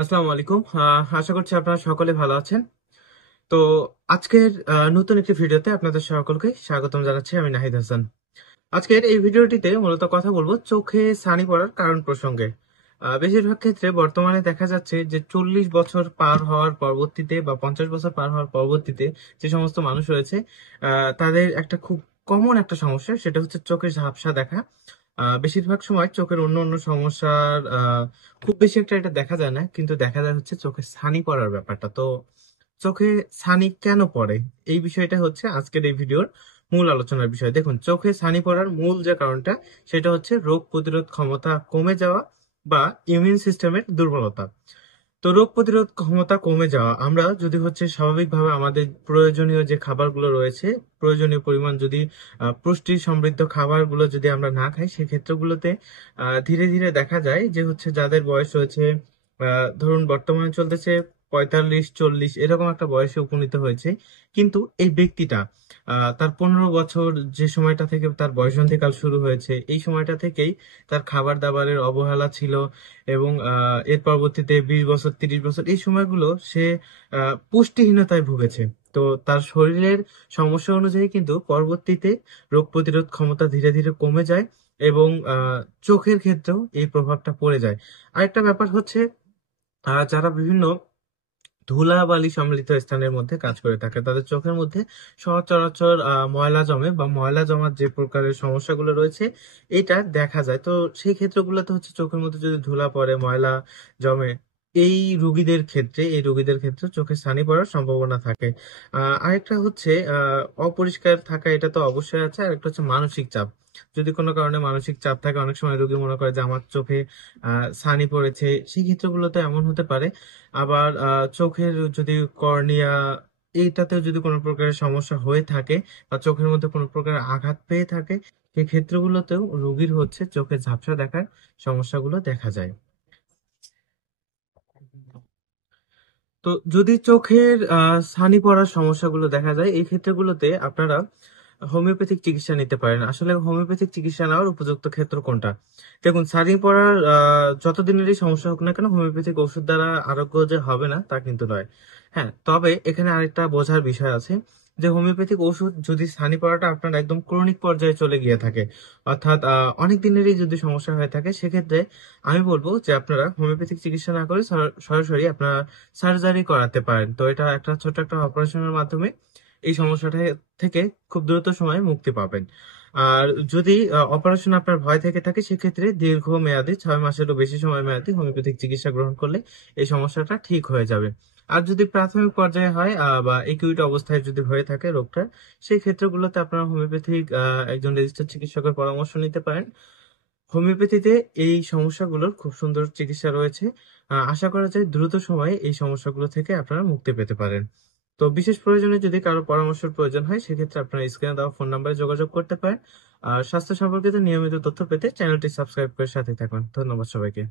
আসসালামু আলাইকুম। আশা করছি আপনারা সকলে ভালো আছেন। তো আজকের নতুন একটি ভিডিওতে আপনাদের সকলকে স্বাগতম জানাচ্ছি। আমি নাহিদ হাসান। আজকের এই ভিডিওটিতে মূলত কথা বলবো চোখে ছানি পড়ার কারণ প্রসঙ্গে। বেশিরভাগ ক্ষেত্রে বর্তমানে দেখা যাচ্ছে যে 40 বছর পার হওয়ার পরবর্তীতে বা 50 বছর পার হওয়ার পরবর্তীতে যে সমস্ত মানুষ রয়েছে, তাদের একটা খুব কমন একটা সমস্যা, সেটা হচ্ছে চোখের ঝাপসা দেখা। বেশিরভাগ সময় চোখের অন্য অন্য সমস্যার খুব বেশি একটা এটা দেখা যায় না, কিন্তু দেখা যায় হচ্ছে চোখে ছানি পড়ার ব্যাপারটা। তো চোখে ছানি কেন পড়ে, এই বিষয়টা হচ্ছে আজকের এই ভিডিওর মূল আলোচনার বিষয়। দেখুন, চোখে ছানি পড়ার মূল যে কারণটা, সেটা হচ্ছে রোগ প্রতিরোধ ক্ষমতা কমে যাওয়া বা ইমিউন সিস্টেমের দুর্বলতা। তো রোগ প্রতিরোধ ক্ষমতা কমে যাওয়া, আমরা যদি হচ্ছে স্বাভাবিকভাবে আমাদের প্রয়োজনীয় যে খাবারগুলো রয়েছে, প্রয়োজনীয় পরিমাণ যদি পুষ্টি সমৃদ্ধ খাবারগুলো যদি আমরা না খাই, সেক্ষেত্রগুলোতে ধীরে ধীরে দেখা যায় যে হচ্ছে যাদের বয়স রয়েছে, ধরুন বর্তমানে চলতেছে 45-40, এরকম একটা বয়সে উপনীত হয়েছে, কিন্তু এই ব্যক্তিটা তার 15 বছর যে সময়টা থেকে তার বয়সন্ধিকাল শুরু হয়েছে, এই সময়টা থেকেই তার খাবার দাবারের অবহেলা ছিল, এবং এর পরবর্তীতে 20 বছর 30 বছর এই সময়গুলো সে পুষ্টিহীনতায় ভুগেছে। তো তার শরীরের সমস্যা অনুযায়ী কিন্তু পরবর্তীতে রোগ প্রতিরোধ ক্ষমতা ধীরে ধীরে কমে যায়, এবং চোখের ক্ষেত্রেও এই প্রভাবটা পড়ে যায়। আরেকটা ব্যাপার হচ্ছে, যারা বিভিন্ন ধুলাবালি সম্মিলিত স্থানের মধ্যে কাজ করে থাকে, তাদের চোখের মধ্যে সচরাচর ময়লা জমে, বা ময়লা জমার যে প্রকারের সমস্যাগুলো রয়েছে, এটা দেখা যায়। তো সেই ক্ষেত্রগুলোতে হচ্ছে চোখের মধ্যে যদি ধুলা পড়ে, ময়লা জমে, এই রোগীদের ক্ষেত্রে চোখে ছানি পড়ার সম্ভাবনা থাকে। আরেকটা হচ্ছে অপরিষ্কার থাকা, এটা তো অবশ্যই আছে। আরেকটা হচ্ছে মানসিক চাপ। যদি কোনো কারণে মানসিক চাপ থাকে, অনেক সময় রোগী মনে করে যে আমার চোখে ছানি পড়েছে, সেই ক্ষেত্রগুলোতে এমন হতে পারে। আবার চোখের যদি কর্নিয়া, এইটাতেও যদি কোনো প্রকারের সমস্যা হয়ে থাকে, বা চোখের মধ্যে কোনো প্রকারের আঘাত পেয়ে থাকে, সেই ক্ষেত্রগুলোতেও রোগীর হচ্ছে চোখের ঝাপসা দেখার সমস্যাগুলো দেখা যায়। তো যদি চোখের ছানি পড়ার সমস্যাগুলো দেখা যায়, এই ক্ষেত্রগুলোতে আপনারা হোমিওপ্যাথিক চিকিৎসা নিতে পারেন। আসলে হোমিওপ্যাথিক চিকিৎসা নেওয়ার উপযুক্ত ক্ষেত্র কোনটা? দেখুন, ছানি পড়ার যতদিনেরই সমস্যা হোক না কেন, হোমিওপ্যাথিক ওষুধ দ্বারা আরোগ্য যে হবে না তা কিন্তু নয়। হ্যাঁ, তবে এখানে আরেকটা বোঝার বিষয় আছে, যে হোমিওপ্যাথিক ওষুধ যদি ছানি পড়াটা আপনার একদম ক্রনিক পর্যায়ে চলে গিয়ে থাকে, অর্থাৎ অনেক দিনেরই যদি সমস্যা হয়ে থাকে, সেক্ষেত্রে আমি বলবো যে আপনারা হোমিওপ্যাথিক চিকিৎসা না করে সরাসরি আপনারা সার্জারি করাতে পারেন। তো এটা একটা ছোট একটা অপারেশনের মাধ্যমে এই সমস্যাটা থেকে খুব দ্রুত সময়ে মুক্তি পাবেন। আর যদি অপারেশন আপনার ভয় থেকে থাকে, সেক্ষেত্রে দীর্ঘ মেয়াদী 6 মাসেরও বেশি সময় মেয়াদী হোমিওপ্যাথিক চিকিৎসা গ্রহণ করলে এই সমস্যাটা ঠিক হয়ে যাবে। আর যদি প্রাথমিক পর্যায়ে হয়, বা একিউট অবস্থায় যদি হয়ে থাকে রোগটা, সেই ক্ষেত্রগুলোতে আপনারা হোমিওপ্যাথিক একজন রেজিস্টার্ড চিকিৎসকের পরামর্শ নিতে পারেন। হোমিওপ্যাথিতে এই সমস্যাগুলোর খুব সুন্দর চিকিৎসা রয়েছে। আশা করা যায় দ্রুত সময়ে এই সমস্যাগুলো থেকে আপনারা মুক্তি পেতে পারেন। তো বিশেষ প্রয়োজনে যদি কারো পরামর্শের প্রয়োজন হয়, সেক্ষেত্রে আপনারা স্ক্রিনে দেওয়া ফোন নাম্বারে যোগাযোগ করতে পারেন। আর স্বাস্থ্য সম্পর্কিত নিয়মিত তথ্য পেতে চ্যানেলটি সাবস্ক্রাইব করে সাথে থাকুন। ধন্যবাদ সবাইকে।